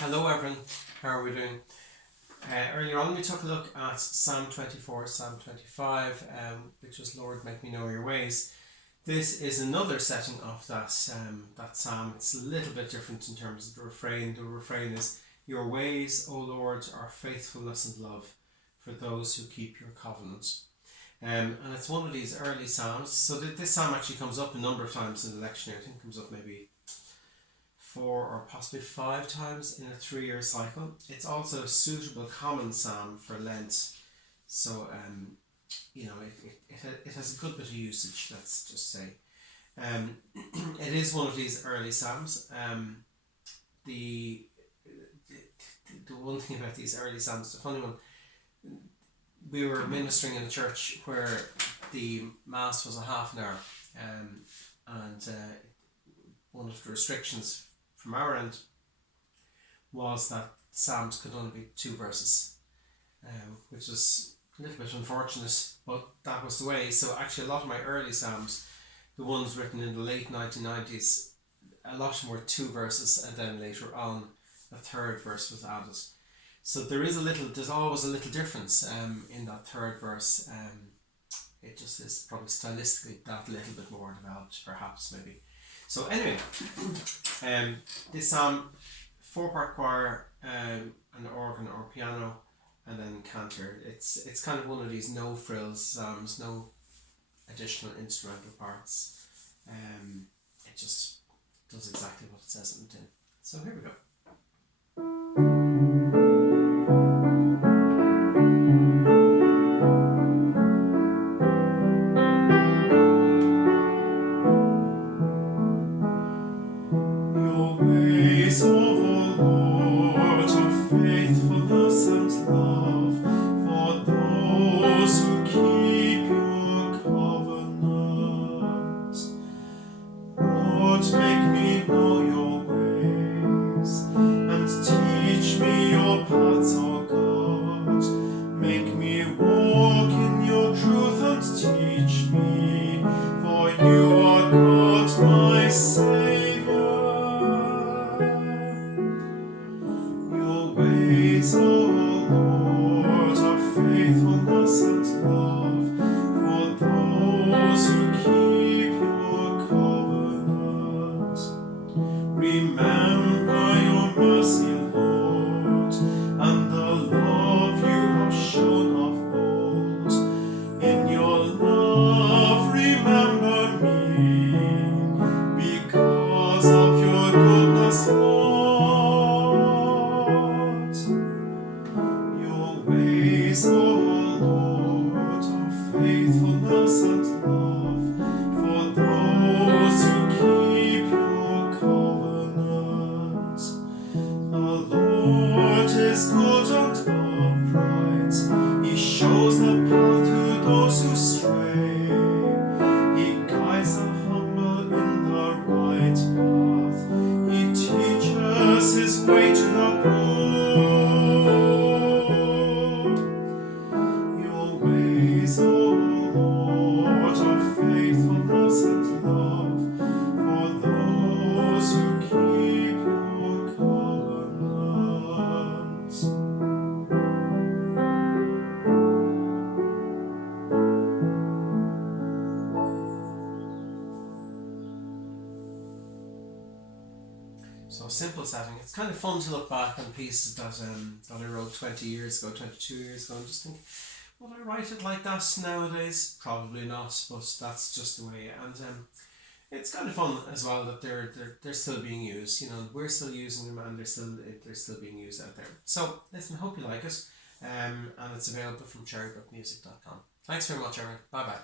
Hello everyone, how are we doing? Earlier on we took a look at Psalm 24, Psalm 25, which was Lord make me know your ways. This is another setting of that psalm. It's a little bit different in terms of the refrain. The refrain is, your ways, O Lord, are faithfulness and love for those who keep your covenant. And it's one of these early psalms. So this psalm actually comes up a number of times in the lectionary. I think it comes up maybe 4 or possibly 5 times in a 3-year cycle. It's also a suitable common psalm for Lent. So, it has a good bit of usage, let's just say. It is one of these early psalms. The one thing about these early psalms, the funny one, we were ministering in a church where the mass was a half an hour, and one of the restrictions from our end was that psalms could only be 2 verses, which is a little bit unfortunate, but that was the way. So actually a lot of my early psalms, the ones written in the late 1990s, a lot of them were 2 verses, and then later on a 3rd verse was added. So there's always a little difference in that 3rd verse. It just is probably stylistically that little bit more developed, perhaps, maybe. So anyway, this psalm, 4-part choir, an organ or piano, and then cantor. It's kind of one of these no frills psalms, no additional instrumental parts. It just does exactly what it says in the tin. So here we go. So simple setting. It's kind of fun to look back on pieces that I wrote 20 years ago, 22 years ago, and just think, would I write it like that nowadays? Probably not, but that's just the way. And it's kind of fun as well that they're still being used. You know, we're still using them, and they're still being used out there. So listen, hope you like it, and it's available from cherrybookmusic.com. Thanks very much, everyone. Bye bye.